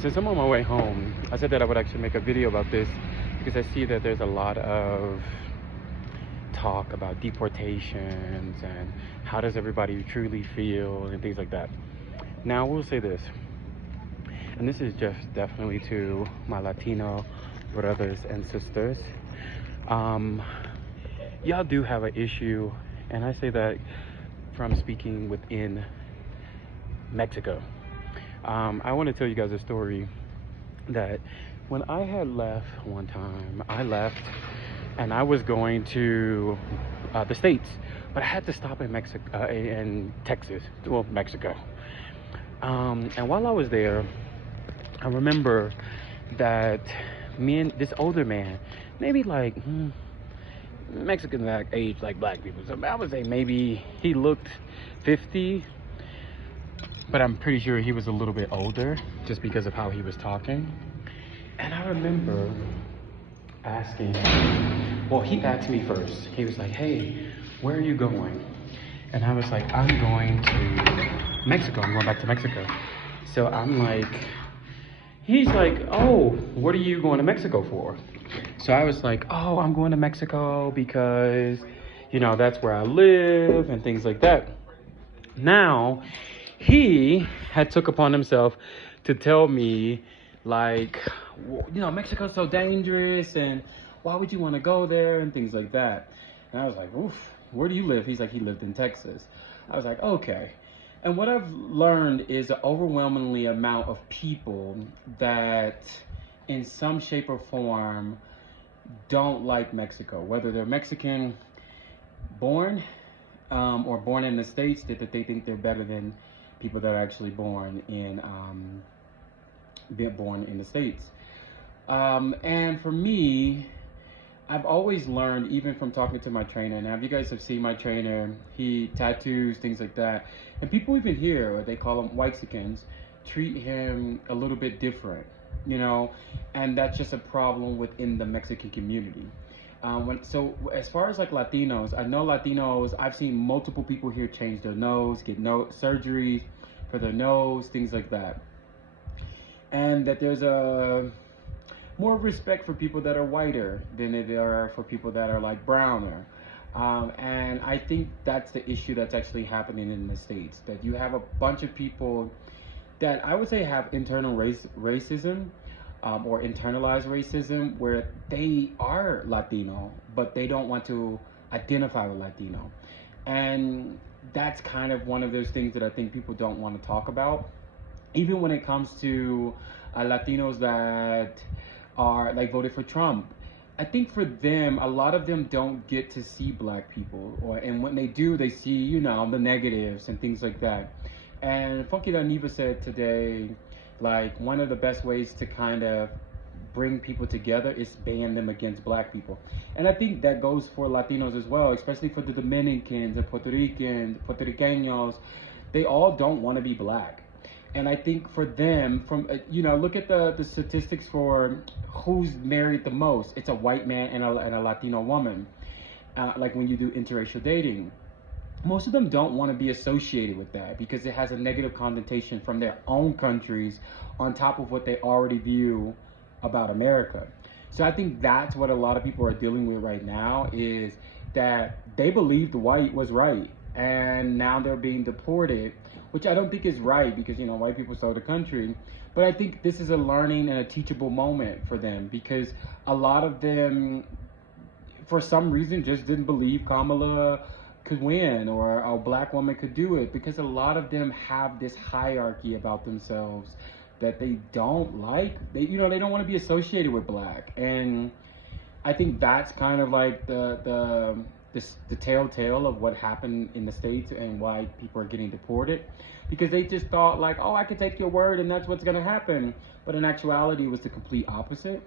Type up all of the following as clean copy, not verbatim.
Since I'm on my way home, I said that I would actually make a video about this because I see that there's a lot of talk about deportations and how does everybody truly feel and things like that. Now, I will say this, and this is just definitely to my Latino brothers and sisters. Um, y'all do have an issue, and I say that from speaking within Mexico. I want to tell you guys a story that when I had left one time, I left and I was going to the States, but I had to stop in Mexico, in Texas, well, Mexico. And while I was there, I remember that me and this older man, maybe like Mexicans that age like black people, so I would say maybe he looked 50, but I'm pretty sure he was a little bit older just because of how he was talking. And I remember asking, well, he asked me first. He was like, hey, where are you going? And I was like, I'm going to Mexico. I'm going back to Mexico. So I'm like, he's like, oh, what are you going to Mexico for? So I was like, oh, I'm going to Mexico because, that's where I live and things like that. Now, he had took upon himself to tell me, like, Mexico's so dangerous and why would you want to go there and things like that. And I was like, oof, where do you live? He's like, he lived in Texas. I was like, okay. And what I've learned is an overwhelmingly amount of people that in some shape or form don't like Mexico, whether they're Mexican born or born in the States, that they think they're better than people that are actually born in the States. And for me, I've always learned, even from talking to my trainer. Now, if you guys have seen my trainer, he tattoos, things like that. And people even here, or they call them Whitexicans, treat him a little bit different, and that's just a problem within the Mexican community. So as far as like Latinos, I know Latinos, I've seen multiple people here change their nose, get surgeries for their nose, things like that. And that there's a more respect for people that are whiter than there are for people that are like browner. And I think that's the issue that's actually happening in the States, that you have a bunch of people that I would say have internal racism, or internalized racism, where they are Latino, but they don't want to identify with Latino. And that's kind of one of those things that I think people don't want to talk about. Even when it comes to Latinos that are like voted for Trump, I think for them, a lot of them don't get to see black people, and when they do, they see the negatives and things like that. And Funky Niva said today, like, one of the best ways to kind of bring people together is ban them against black people. And I think that goes for Latinos as well, especially for the Dominicans and Puerto Ricans, Puertorriqueños. They all don't want to be black. And I think for them, look at the statistics for who's married the most. It's a white man and a Latino woman. Like when you do interracial dating, most of them don't want to be associated with that because it has a negative connotation from their own countries on top of what they already view about America. So I think that's what a lot of people are dealing with right now, is that they believed the white was right and now they're being deported, which I don't think is right because white people stole the country. But I think this is a learning and a teachable moment for them, because a lot of them for some reason just didn't believe Kamala could win or a black woman could do it, because a lot of them have this hierarchy about themselves that they don't like. They don't want to be associated with black. And I think that's kind of like the telltale of what happened in the States and why people are getting deported, because they just thought like, oh, I can take your word and that's what's going to happen. But in actuality, it was the complete opposite.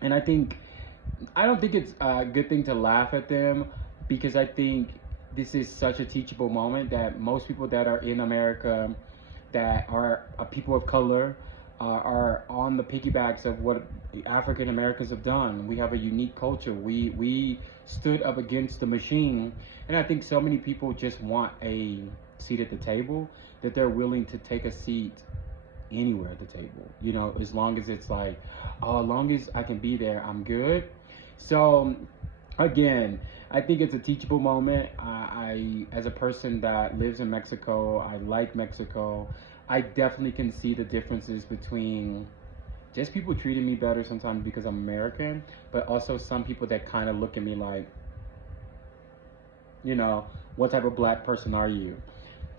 And I don't think it's a good thing to laugh at them, because I think this is such a teachable moment that most people that are in America that are people of color are on the piggybacks of what African Americans have done. We have a unique culture. We stood up against the machine, and I think so many people just want a seat at the table that they're willing to take a seat anywhere at the table. You know, as long as it's like, oh, as long as I can be there, I'm good. So again, I think it's a teachable moment. As a person that lives in Mexico, I like Mexico. I definitely can see the differences between just people treating me better sometimes because I'm American, but also some people that kind of look at me like, you know, what type of black person are you?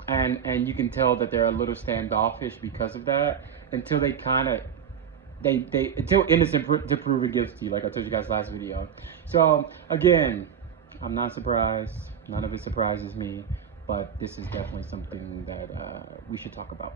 And you can tell that they're a little standoffish because of that until they kind of they until innocent to prove it guilty, like I told you guys last video. So again, I'm not surprised. None of it surprises me, but this is definitely something that we should talk about.